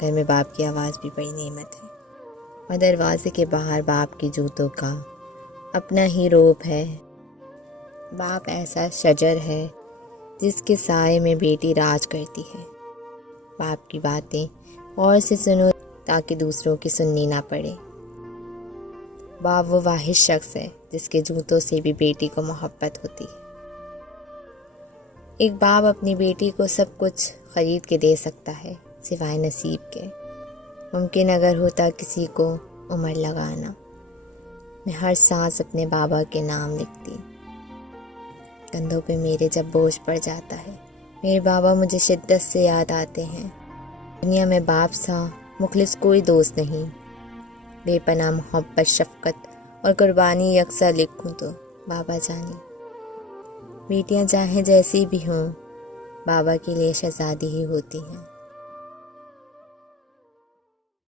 घर में बाप की आवाज़ भी बड़ी नेमत है और दरवाजे के बाहर बाप के जूतों का अपना ही रोप है। बाप ऐसा शजर है जिसके साए में बेटी राज करती है। बाप की बातें और से सुनो ताकि दूसरों की सुननी ना पड़े। बाप वो वाहिद शख्स है जिसके जूतों से भी बेटी को मोहब्बत होती है। एक बाप अपनी बेटी को सब कुछ खरीद के दे सकता है सिवाय नसीब के। मुमकिन अगर होता किसी को उम्र लगाना, मैं हर सांस अपने बाबा के नाम लिखती। कंधों पे मेरे जब बोझ पड़ जाता है, मेरे बाबा मुझे शिद्दत से याद आते हैं। दुनिया में बाप सा मुखलिस कोई दोस्त नहीं। बेपनाह मोहब्बत, शफकत और कुर्बानी यकसा लिखूं तो बाबा जानी। बेटियां चाहे जैसी भी हों, बाबा के लिए शहजादी ही होती हैं।